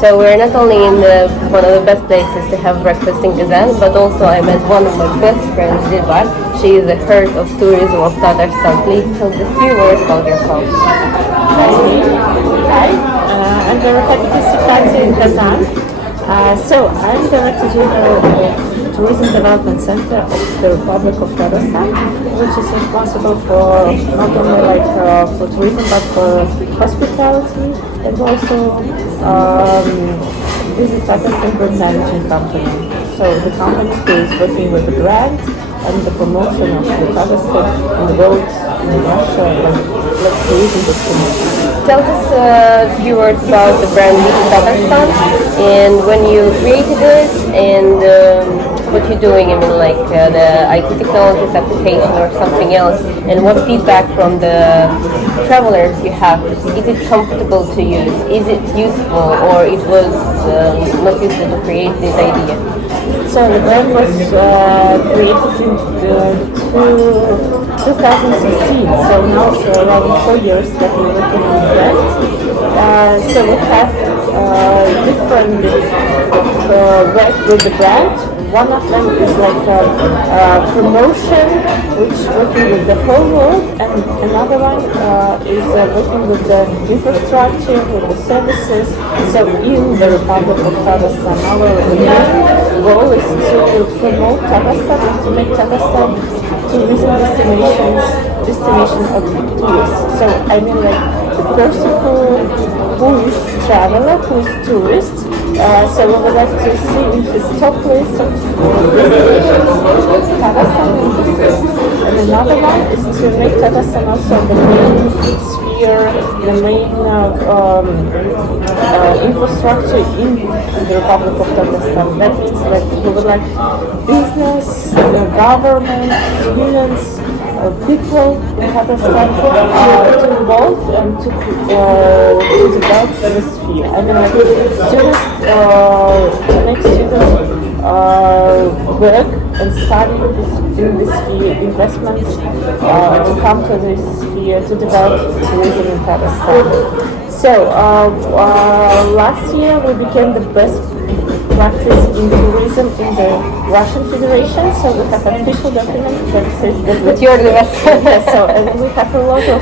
So we're not only in one of the best places to have breakfast in Kazan, but also I met one of my best friends, Dilbar. She is the head of tourism of Tatarstan. Please tell us a few words about yourself. Hi, I'm very happy to see you in Kazan. So I'm Director General of Tourism Development Center of the Republic of Tatarstan, which is responsible for not only for tourism but for hospitality and also Visit Tatarstan brand management company. So the company is working with the brand and the promotion of the Tatarstan in the world, in Russia, like tourism destination. Tell us a few words about the brand Visit Tatarstan and when you created it and what you're doing. I mean, like the IT technologies application or something else, and what feedback from the travelers you have. Is it comfortable to use? Is it useful, or it was not useful to create this idea? So the brand was created in 2016, so now it's around 4 years that we're working on the brand. So we have different work with the brand. One of them is like a promotion, which working with the whole world, and another one is working with the infrastructure, with the services. So in the Republic of Tatarstan, our main goal is to promote Tatarstan and to make Tatarstan tourism destination of tourists. So I mean, like the person who is traveler, who is tourist. So we would like to see in this top list of destinations, Tatarstan is the first. And another one is to make Tatarstan also the main sphere, the main infrastructure in the Republic of Tatarstan. That means that we would like business, government, students, people in Tatarstan to involve and to develop the sphere. I mean, like students, to make students work and study in this sphere, investments to come to this sphere to develop tourism in Tatarstan. So last year we became the best practice in tourism in the Russian Federation, so we have an official document that says that you're the best. So, and we have a lot of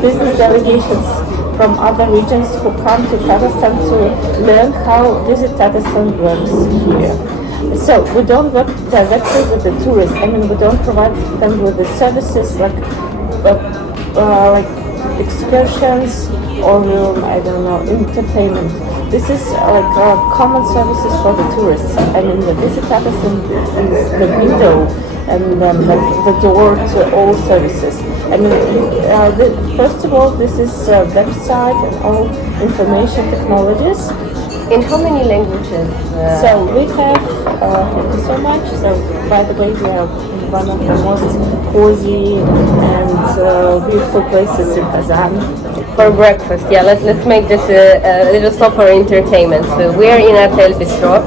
business delegations from other regions who come to Tatarstan to learn how Visit Tatarstan works here. So we don't work directly with the tourists. I mean, we don't provide them with the services like excursions or I don't know, entertainment. This is like common services for the tourists. I mean, the Visit Tatarstan is the window and the door to all services. I mean, first of all, this is a website and all information technologies. In how many languages? So we have, thank you so much. So by the way, we are one of the most cozy and beautiful places in Kazan. For breakfast, yeah. Let's make this a little stop for entertainment. So we are in Hotel Bistro.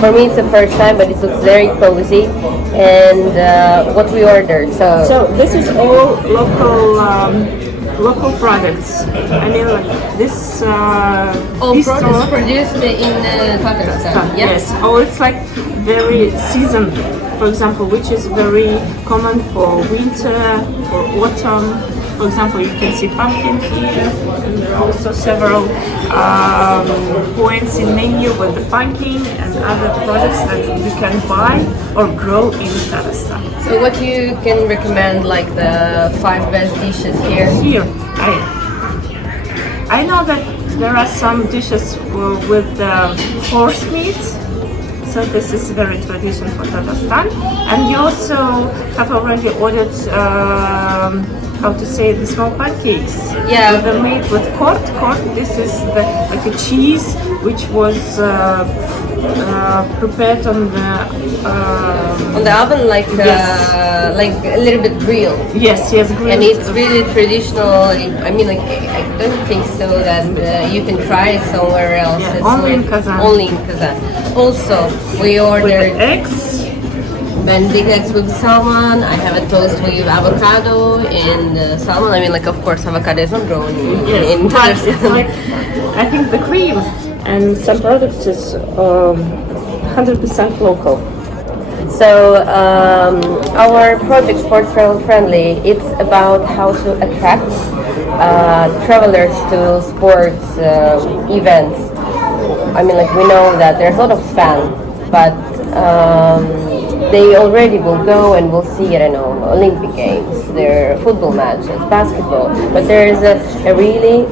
For me, it's the first time, but it looks very cozy. And what we ordered. So this is all local products. I mean, like this. All bistro, products produced in Tatarstan. Yes. Or it's like very seasoned. For example, which is very common for winter, for autumn. For example, you can see pumpkin here, and there are also several points in menu with the pumpkin and other products that you can buy or grow in Tatarstan. So what you can recommend, like the 5 best dishes here? Here, I know that there are some dishes with horse meat. So this is very traditional for Tatarstan. And you also have already ordered how to say, the small pancakes. Yeah. They're made with kort. Kort, this is like a cheese which was prepared on the oven, like yes. like a little bit grilled. Yes, grilled. And it's really traditional. I mean, like I don't think so that you can try it somewhere else. Yeah, it's only like, in Kazan. Only in Kazan. Also, we ordered eggs. benedict with salmon. I have a toast with avocado and salmon. I mean, like, of course, avocado is not grown in but it's Tatarstan. like, I think the cream and some products is 100% local. So our project Sports Travel Friendly, it's about how to attract travelers to sports events. I mean, like, we know that there's a lot of fans, but they already will go and will see, I don't know, Olympic Games, their football matches, basketball. But there is a really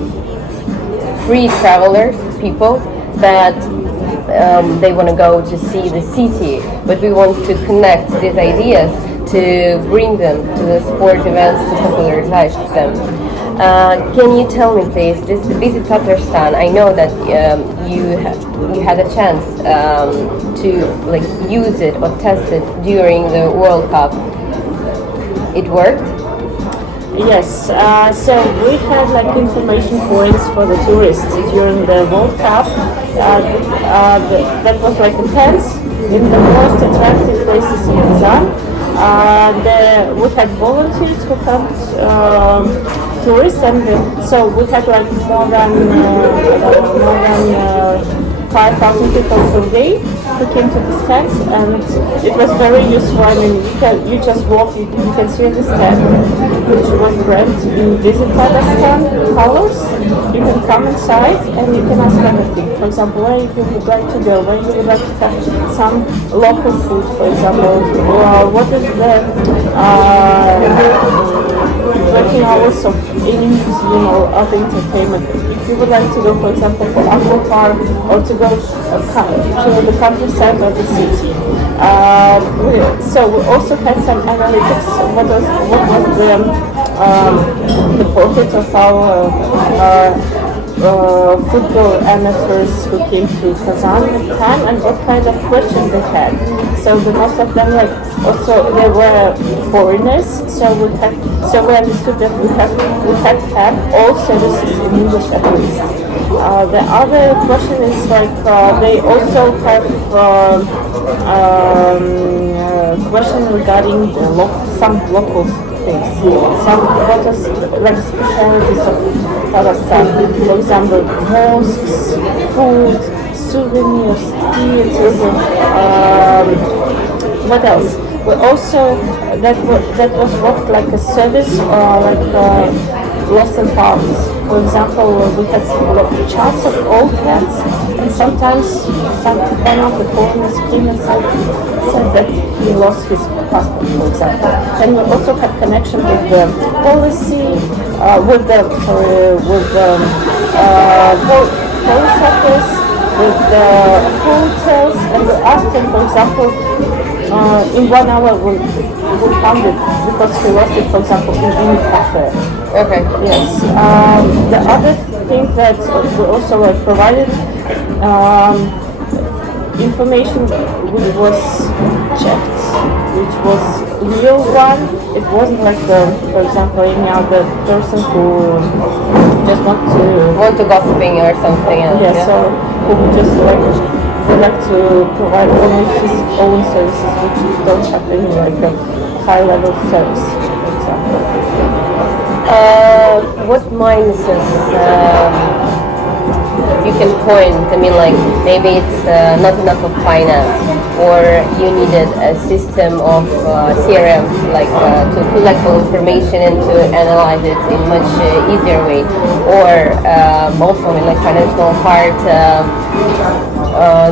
free travelers, people that they want to go to see the city, but we want to connect these ideas to bring them to the sport events to popularize them. Can you tell me, please, this Visit Tatarstan? I know that you had a chance to like use it or test it during the World Cup. It worked. Yes, so we had like information points for the tourists during the World Cup. That was like intense in the most attractive places in KAZAN. We had volunteers who helped tourists, and so we had like more than 5,000 people per day who came to the stands, and it was very useful. I mean, you just walk, you can see the stand, which was branded in Visit Tatarstan colors. You can come inside and you can ask anything. For example, where you would like to go, where you would like to have some local food, for example, what is the working hours of any of entertainment. If you would like to go, for example, for aqua park or to go to the countryside of the city. So we also had some analytics. What was the profit of our football amateurs who came to KAZAN at the time, and what kind of questions they had. So the most of them, like, also they were foreigners. So we understood that we had to have all services in English at least. The other question is like they also have question regarding some local things, some what is like specialities of Tatarstan. For example, mosques, food, souvenirs, theaters. What else? We also that was worked like a service or like lost and found. For example, we had charts of old hands, and sometimes one of the foreigners came and said that he lost his passport, for example. And we also had connection with the policy, with the police office, with the hotels, and we asked them, for example, in 1 hour we found it because he lost it, for example, in any cafe. Okay. Yes. The other thing that we also provided information which was checked, which was real one. It wasn't like for example, any other person who just want to gossiping or something else. Yes, Yeah. or who would just would like to provide only his own services, which don't have any like a high level service, for example. What minuses you can point? I mean, like, maybe it's not enough of finance, or you needed a system of CRM, like to collect all information and to analyze it in much easier way, or also in like financial part,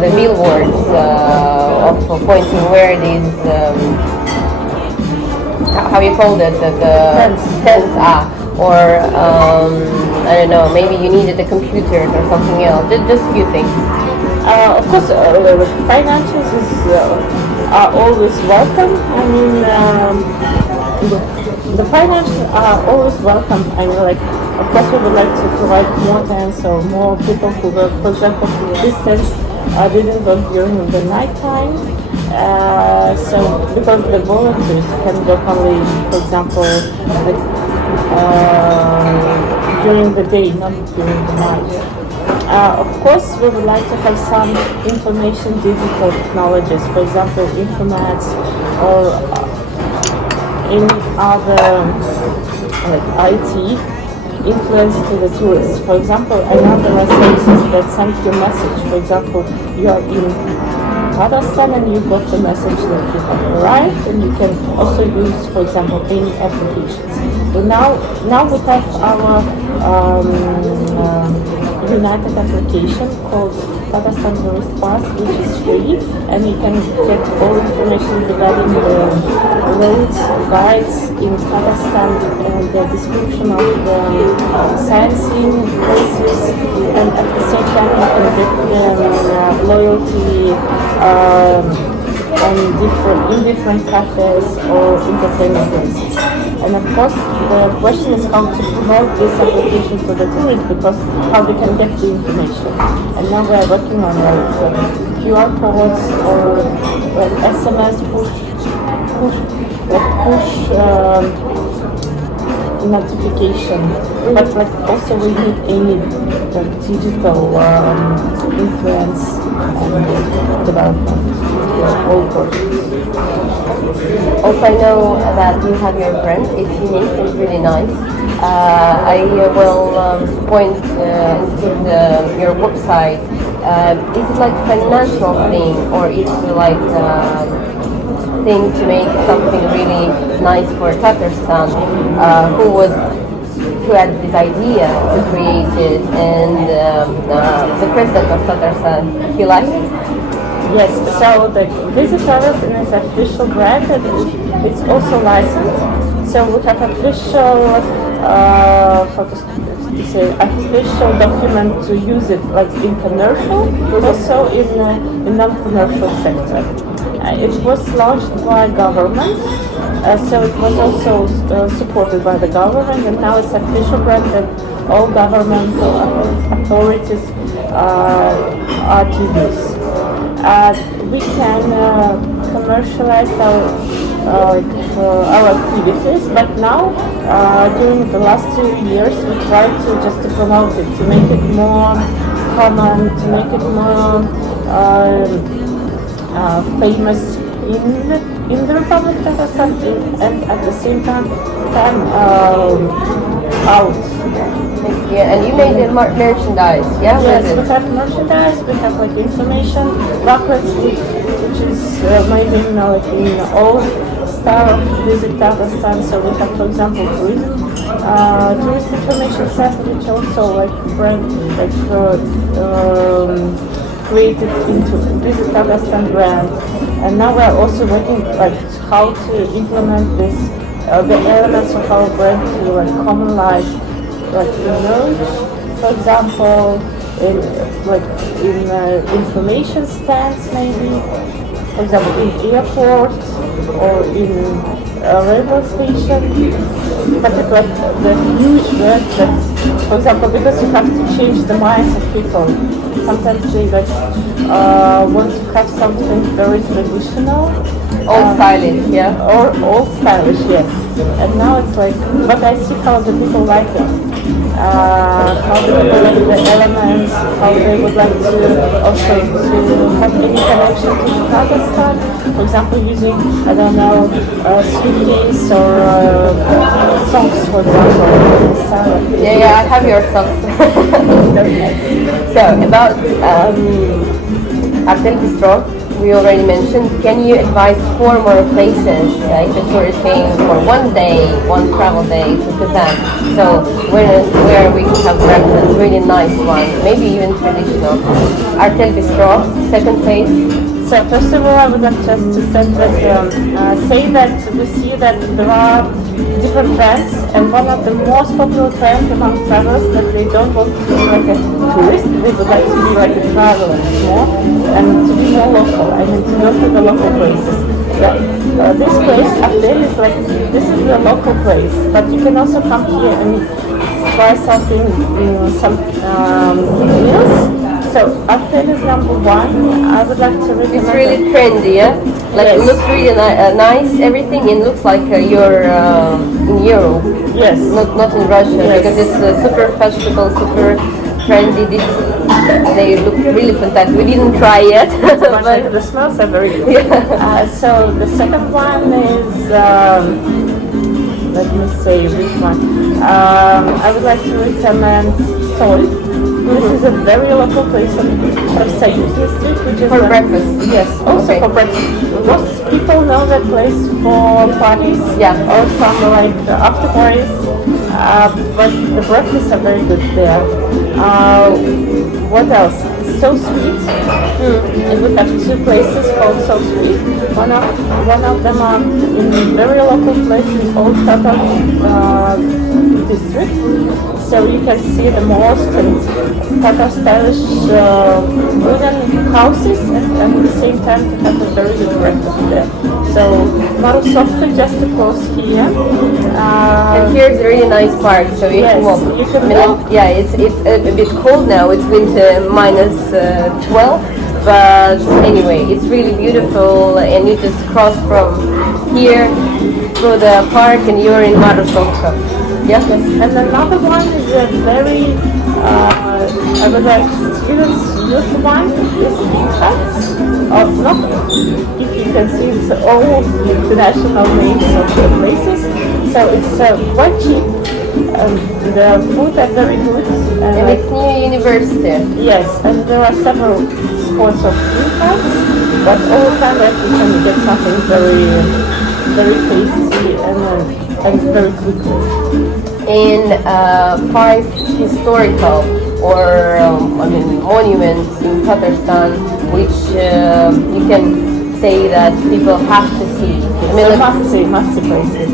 the billboards of pointing where these how you called it, the tents are, or I don't know, maybe you needed a computer or something else, just a few things. Of course, financials are always welcome. I mean, the financials are always welcome. I mean, like, of course, we would like to provide more tents or more people who work, for example, distance didn't work during the night time. So because the volunteers can work only, for example, during the day, not during the night. Of course, we would like to have some information digital technologies, for example, informats, or any other like IT influence to the tourists. For example, another services that send you a message. For example, you are in Tatarstan and you got the message that you have arrived, and you can also use, for example, any applications. So now we have our united application called Tatarstan Tourist Pass, which is free, and you can get all information regarding the roads, guides in Tatarstan, and the description of the sightseeing places, and at the same time you can get loyalty in different cafes or entertainment places. And of course, the question is how to promote this application to the tourists, because how they can get the information. And now we are working on QR codes or SMS push notification. But also we need any digital influence and development. All Also, I know that you have your brand. It's unique and really nice. I will point to your website. Is it like financial thing, or is it like thing to make something really nice for Tatarstan? Who had this idea to create it, and the president of Tatarstan, he liked it? Yes, so the Visit Tatarstan is an official brand, and it's also licensed. So we have official, official document to use it, like in commercial, but also in non-commercial sector. It was launched by government, so it was also supported by the government, and now it's official brand that all governmental authorities are to use. We can commercialize our activities, but now during the last 2 years we try to just to promote it, to make it more common, to make it more famous in the Republic of Tatarstan, and at the same time out. Yeah, and you made the merchandise, yeah? Yes, we have merchandise, we have like information booklets, which is made in like in all style of Visit Tatarstan. So we have, for example, tourist information set, which also like brand created into Visit Tatarstan brand. And now we are also working like how to implement this, the elements of our brand to like common life, like in roads, for example, in information stands maybe, for example in airports or in a railway station. But it's like the huge work that, for example, because you have to change the minds of people. Sometimes they like want to have something very traditional, Old stylish, yeah? or old stylish, yes. And now it's like, but I see how the people like it. How they would like the elements, how they would like to also to have any connection to Tatarstan. For example, using, I don't know, suitcase or socks, for example. Yeah, I have your socks. So, about Artel Bistro, we already mentioned. Can you advise 4 more places if a tour is paying for 1 day, 1 travel day to Kazan? So where we can have breakfast, really nice one, maybe even traditional. Artel Bistro, second place. So first of all, I would like just to say that we see that there are different trends, and one of the most popular trends among travelers that they don't want to be like a tourist, they would like to be like a traveler more, and to be more local, I mean to go to the local places. Yeah. This place up there is like, this is the local place, but you can also come here and try something, some meals. So Artel is number 1. I would like to recommend. It's really trendy, yeah? Like Yes. it looks really nice, everything, and looks like you're in Europe. Yes. Not in Russia, Yes. because it's super fashionable, super trendy dishes. They look really fantastic. We didn't try yet, but The smells are very good. yeah. So the second one is, let me say which one. I would like to recommend Sol. This is a very local place on Soyuzny Street, which is For breakfast. Yes, also Okay. for breakfast. Most people know that place for parties, Yeah. or some like after parties. But the breakfasts are very good there. What else? So Sweet. And we have two places called So Sweet. One of them are in a very local place in Old Tatar district. So you can see the mosque and Tatar stylish wooden houses, and at the same time you have a very good breakfast there. So Marusovka just close here. And here's a really nice park, so you Yes, can walk. you can I mean, walk. yeah, it's a bit cold now. It's winter minus 12, but anyway, it's really beautiful, and you just cross from here through the park, and you're in Marusovka. Yeah. Yes, and another one is a very, I would like students use one is Insights. Not if you can see it's all international names of the places. So it's quite cheap. The food are very good. And it's near university. Yes, and there are several spots of Insights, but all the time that you can get something very, very tasty and very quickly. In 5 historical or monuments in Tatarstan, which you can say that people have to see. I mean, So must see places.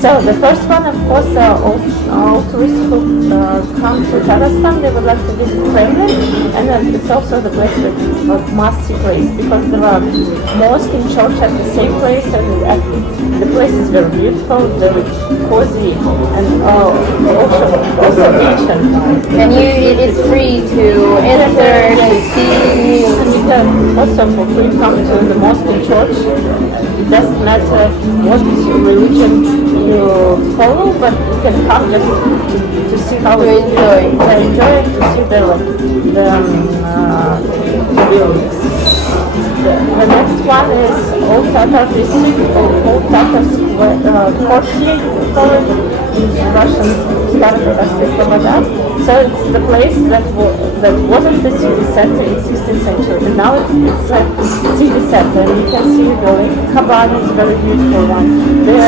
So the first one, of course, all tourists who come to Tatarstan, they would like to visit Kremlin, and then it's also the place that is a must-see place, because there are mosque and church at the same place, and the place is very beautiful, very cozy, and also ancient. and it's free to enter, to see. You can also for free come to the mosque and church. It doesn't matter what religion you follow, but you can come just to see how To enjoy. to see the buildings. The next one is Old Tatar district, or Old Tatar Square, Quartier, we call it in Russian, Tatarstan. So it's the place that wasn't the city center in 16th century, and now it's a city center. And you can see the lake Kaban is a very beautiful one. The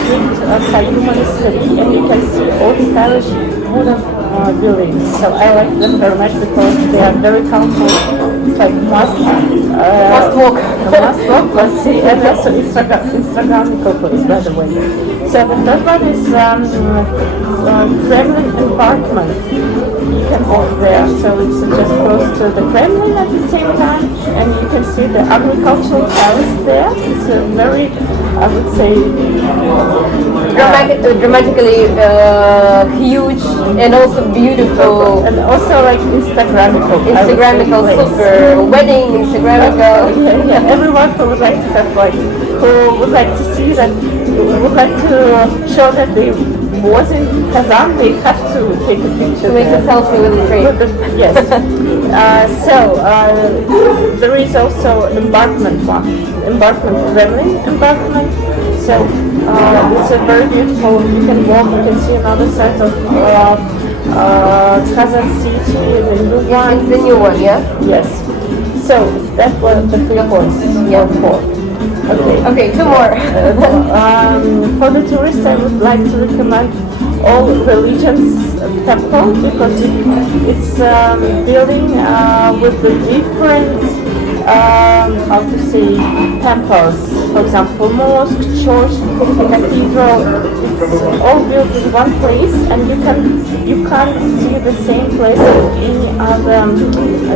street Kayumanisari, and you can see old stylish wooden buildings. So I like them very much because they are very comfortable. It's like must walk. must walk, must see, and also Instagramical place, by the way. So the third one is Kremlin embankment. You can walk there, so it's just close to the Kremlin at the same time, and you can see the agricultural palace there. It's a very, I would say, Dramatically huge and also beautiful. and also like Instagramical. I would say, Instagramical, place. super wedding, Instagramical. Yeah, everyone who would like to have who would like to see that, who would like to show that they was in Kazan, they have to take a picture. To make a selfie with the tree. Yes. There is also embankment Kremlin embankment. So it's a very beautiful. You can walk. You can see another side of KAZAN City, the new one. It's the new one, yeah? Yes. So that was the 3 points. Yeah. 4. Okay. Okay, 2 more. For the tourists, I would like to recommend all religions temple, because it's building with the different how to say temples. For example, mosque, church, cathedral. It's all built in one place, and you can't see the same place in any other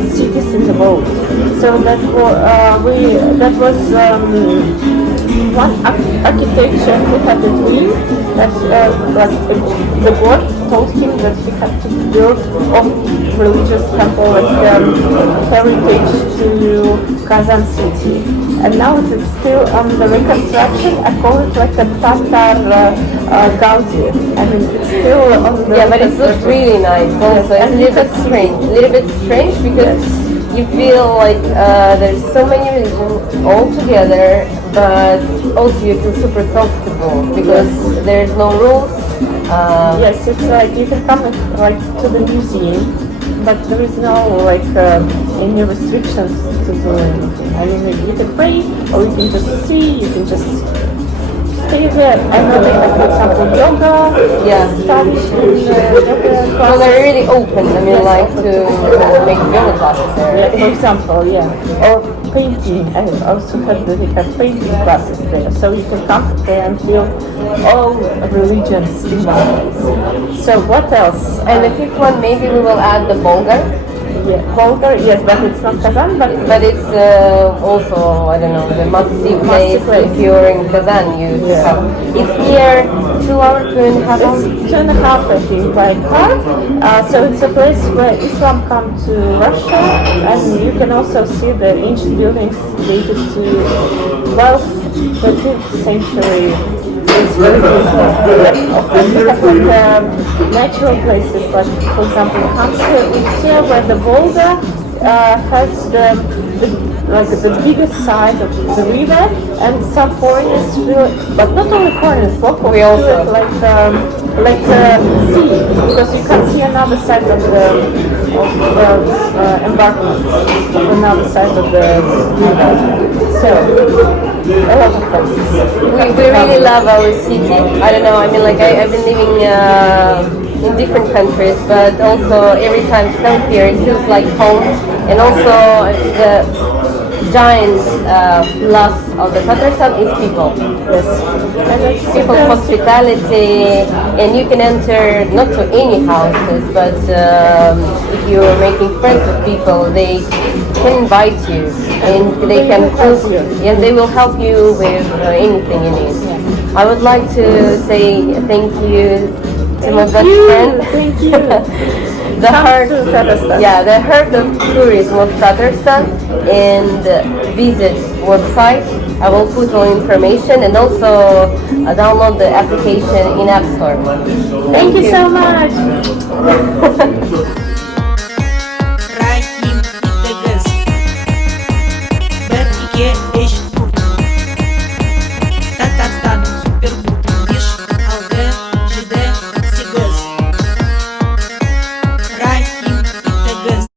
cities in the world. So that was one architecture he had a dream that like the board told him that he had to build a religious temple like heritage to Kazan City. And now it's still under reconstruction. I call it like a Tatar Gaudi. I mean, it's still on the Yeah, but it looks really nice also. It's a little bit strange because you feel like there's so many religions all together, but also you feel super comfortable because there's no rules. Yes, it's like you can come like to the museum, but there is no like any restrictions to do anything. I mean, you can pray, or you can just see, you can just stay there. I know they have, for example, yoga. Yeah. Study yoga So classes. they're really open. I mean, Yes, like to make yoga classes there. Yeah, for example, yeah. Or painting. I also heard that they have painting classes there. So you can come there and feel all religions in one place. So what else? And the fifth one, maybe we will add the Bulgar. Yeah, Bulgar, yes, but it's not Kazan, But it's also, I don't know, the must-see place. place. If you're in Kazan, you have. It's near 2 hours, 2.5 hours. it's 2.5, I think, by car. So it's a place where Islam come to Russia, and you can also see the ancient buildings dated to 12th, 13th century. It's very beautiful. Of course, we have like natural places, like for example, Kamska Ustya, where the Volga has the biggest side of the river, and some foreigners feel it, but not only foreigners, locals We feel also. it like sea, because you can see another side of the embankment, of another side of the river. So a lot of places. We really love our city. I don't know, I mean, like I've been living in different countries, but also every time I come here it feels like home. And also the giant plus of the Tatarstan is people. Yes. And it's People hospitality, and you can enter not to any houses, but if you're making friends with people, they can invite you and they can will help cook, you. and they will help you with anything you need. I would like to say thank you to my best friend. Thank you. The Come heart, to Tatarstan. yeah, the heart of tourism of Tatarstan, and visit website. I will put all information and also download the application in App Store. Thank you so much.